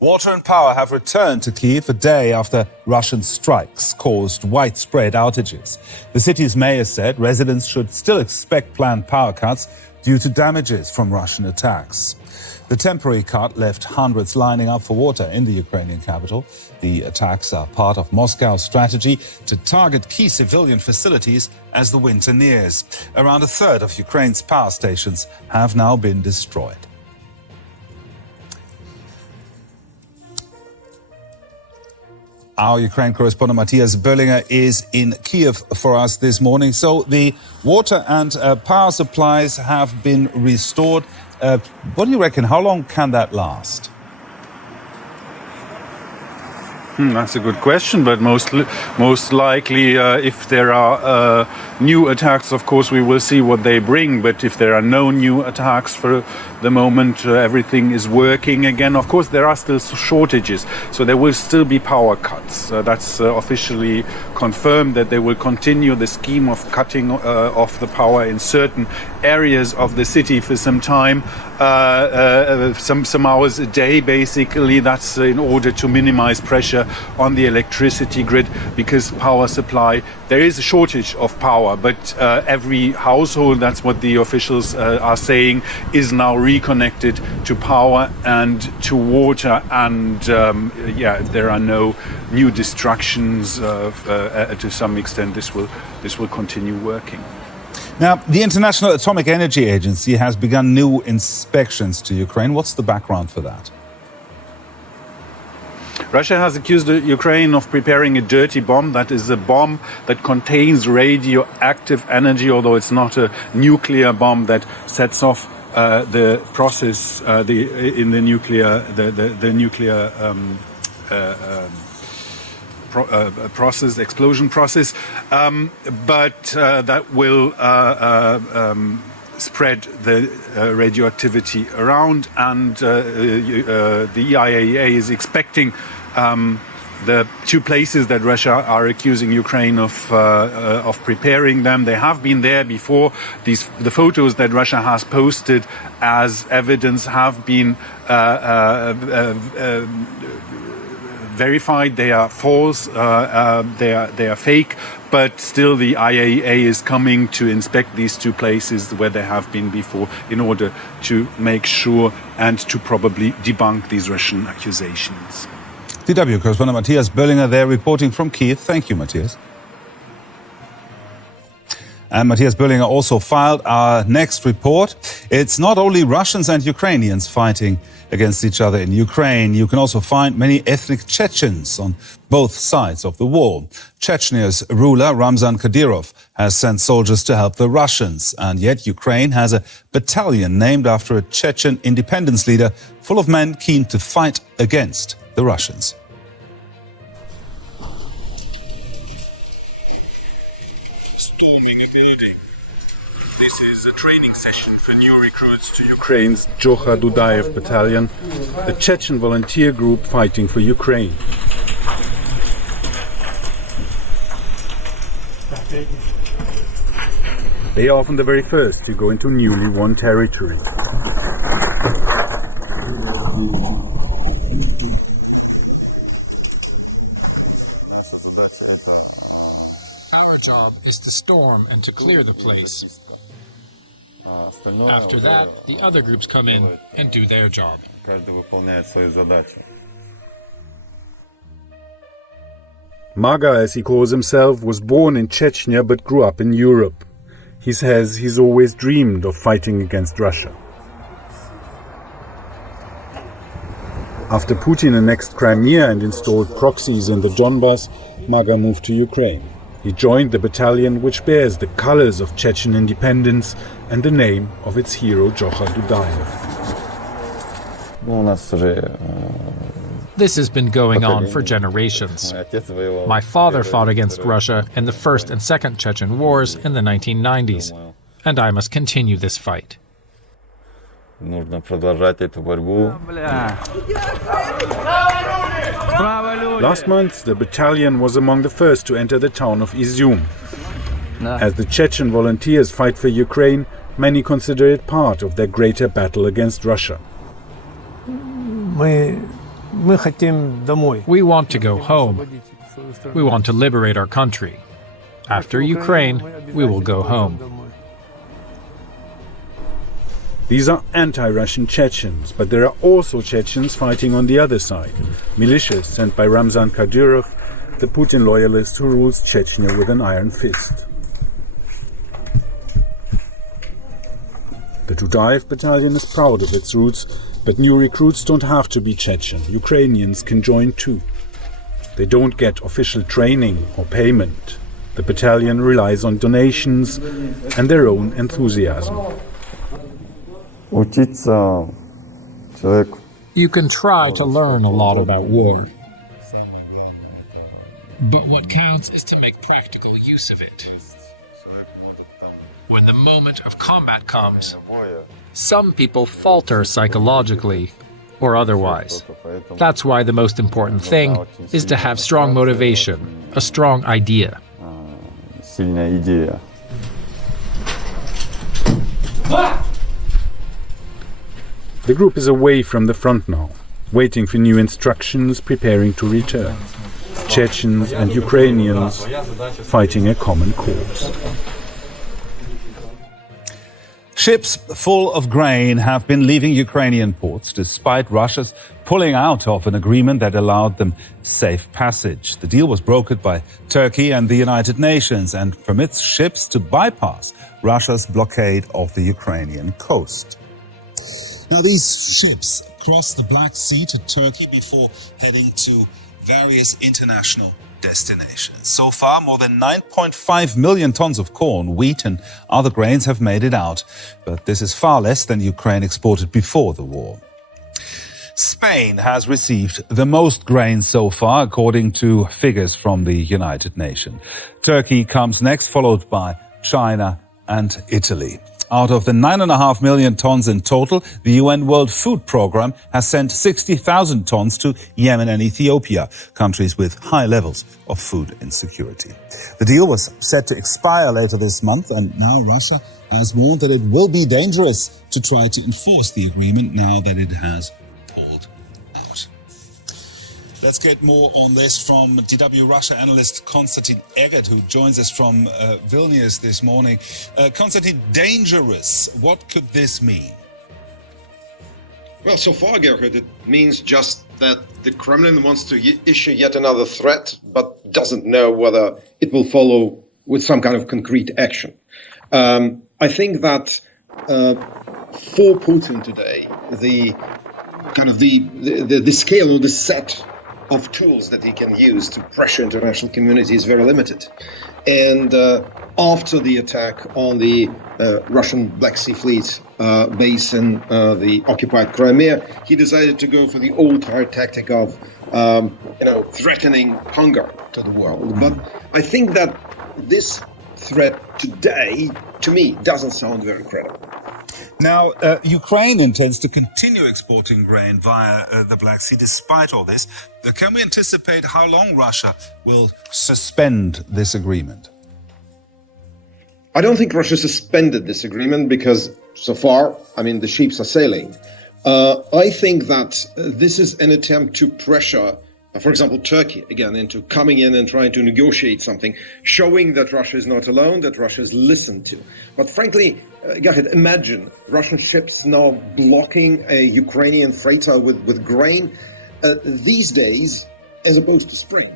Water and power have returned to Kyiv a day after Russian strikes caused widespread outages. The city's mayor said residents should still expect planned power cuts due to damages from Russian attacks. The temporary cut left hundreds lining up for water in the Ukrainian capital. The attacks are part of Moscow's strategy to target key civilian facilities as the winter nears. Around a third of Ukraine's power stations have now been destroyed. Our Ukraine correspondent Matthias Böllinger is in Kyiv for us this morning. So the water and power supplies have been restored. What do you reckon? How long can that last? That's a good question, but most likely, if there are new attacks, of course, we will see what they bring. But if there are no new attacks for the moment, everything is working again. Of course, there are still shortages, so there will still be power cuts. That's officially confirmed that they will continue the scheme of cutting off the power in certain areas of the city for some time, some hours a day, basically. That's in order to minimize pressure on the electricity grid, because power supply, there is a shortage of power, but every household, that's what the officials are saying, is now reconnected to power and to water, and if there are no new destructions, to some extent this will continue working. Now, the International Atomic Energy Agency has begun new inspections to Ukraine. What's the background for that? Russia has accused Ukraine of preparing a dirty bomb. That is a bomb that contains radioactive energy, although it's not a nuclear bomb that sets off the process in the nuclear explosion process, but that will spread the radioactivity around, and the IAEA is expecting the two places that Russia are accusing Ukraine of preparing them. They have been there before. The photos that Russia has posted as evidence have been verified. They are false. They are fake. But still, the IAEA is coming to inspect these two places where they have been before, in order to make sure and to probably debunk these Russian accusations. DW correspondent Matthias Böllinger there reporting from Kyiv. Thank you, Matthias. And Matthias Böllinger also filed our next report. It's not only Russians and Ukrainians fighting against each other in Ukraine. You can also find many ethnic Chechens on both sides of the war. Chechny's ruler, Ramzan Kadyrov, has sent soldiers to help the Russians. And yet Ukraine has a battalion named after a Chechen independence leader, full of men keen to fight against the Russians. Storming a building. This is a training session for new recruits to Ukraine's Jocha Dudayev battalion, a Chechen volunteer group fighting for Ukraine. They are often the very first to go into newly won territory. Our job is to storm and to clear the place. After that, the other groups come in and do their job. Maga, as he calls himself, was born in Chechnya but grew up in Europe. He says he's always dreamed of fighting against Russia. After Putin annexed Crimea and installed proxies in the Donbas, Maga moved to Ukraine. He joined the battalion, which bears the colors of Chechen independence and the name of its hero Jocha Dudayev. This has been going on for generations. My father fought against Russia in the First and Second Chechen Wars in the 1990s, and I must continue this fight. Last month, the battalion was among the first to enter the town of Izium. As the Chechen volunteers fight for Ukraine, many consider it part of their greater battle against Russia. We want to go home. We want to liberate our country. After Ukraine, we will go home. These are anti-Russian Chechens, but there are also Chechens fighting on the other side. Militias sent by Ramzan Kadyrov, the Putin loyalist who rules Chechnya with an iron fist. The Tudaev battalion is proud of its roots, but new recruits don't have to be Chechen. Ukrainians can join too. They don't get official training or payment. The battalion relies on donations and their own enthusiasm. You can try to learn a lot about war. But what counts is to make practical use of it. When the moment of combat comes, some people falter psychologically or otherwise. That's why the most important thing is to have strong motivation, a strong idea. The group is away from the front now, waiting for new instructions, preparing to return. Chechens and Ukrainians fighting a common cause. Ships full of grain have been leaving Ukrainian ports despite Russia's pulling out of an agreement that allowed them safe passage. The deal was brokered by Turkey and the United Nations and permits ships to bypass Russia's blockade of the Ukrainian coast. Now, these ships cross the Black Sea to Turkey before heading to various international destinations. So far, more than 9.5 million tons of corn, wheat and other grains have made it out. But this is far less than Ukraine exported before the war. Spain has received the most grain so far, according to figures from the United Nations. Turkey comes next, followed by China and Italy. Out of the 9.5 million tons in total, the UN World Food Programme has sent 60,000 tons to Yemen and Ethiopia, countries with high levels of food insecurity. The deal was set to expire later this month, and now Russia has warned that it will be dangerous to try to enforce the agreement now that it has pulled out. Let's get more on this from DW Russia analyst Konstantin Eggert, who joins us from Vilnius this morning. Konstantin, dangerous, what could this mean? Well, so far, Gerhard, it means just that the Kremlin wants to issue yet another threat, but doesn't know whether it will follow with some kind of concrete action. I think that for Putin today, the scale or the set of tools that he can use to pressure international community is very limited. And after the attack on the Russian Black Sea Fleet base in the occupied Crimea, he decided to go for the old-time tactic of, threatening hunger to the world. But I think that this threat today, to me, doesn't sound very credible. Now, Ukraine intends to continue exporting grain via the Black Sea despite all this. Can we anticipate how long Russia will suspend this agreement? I don't think Russia suspended this agreement because so far, the ships are sailing. I think that this is an attempt to pressure, for example, Turkey, again, into coming in and trying to negotiate something, showing that Russia is not alone, that Russia is listened to. But frankly, Gerhard, imagine Russian ships now blocking a Ukrainian freighter with grain these days as opposed to spring.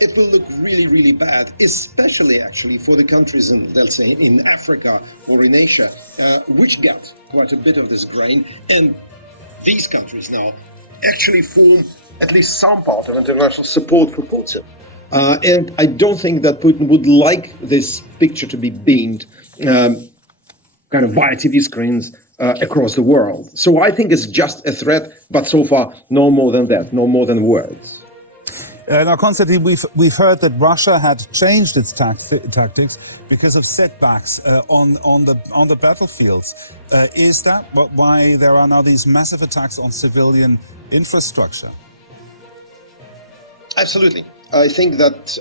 It will look really, really bad, especially actually for the countries in, let's say, in Africa or in Asia, which get quite a bit of this grain. And these countries now actually form at least some part of international support for Putin. And I don't think that Putin would like this picture to be beamed kind of via TV screens across the world. So I think it's just a threat, but so far, no more than that, no more than words. Now, Konstantin, we've heard that Russia had changed its tactics because of setbacks on the battlefields. Is that why there are now these massive attacks on civilian infrastructure? Absolutely. I think that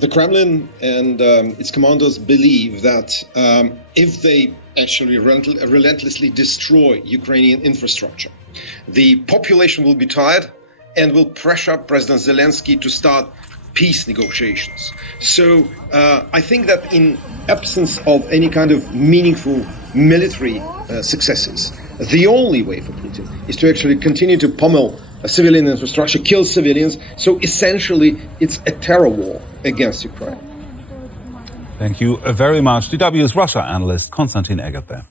the Kremlin and its commanders believe that if they actually relentlessly destroy Ukrainian infrastructure, The population will be tired and will pressure President Zelensky to start peace negotiations. So I think that in absence of any kind of meaningful military successes, the only way for Putin is to actually continue to pummel civilian infrastructure, kill civilians. So essentially, it's a terror war against Ukraine. Thank you very much. DW's Russia analyst Konstantin Eggert there.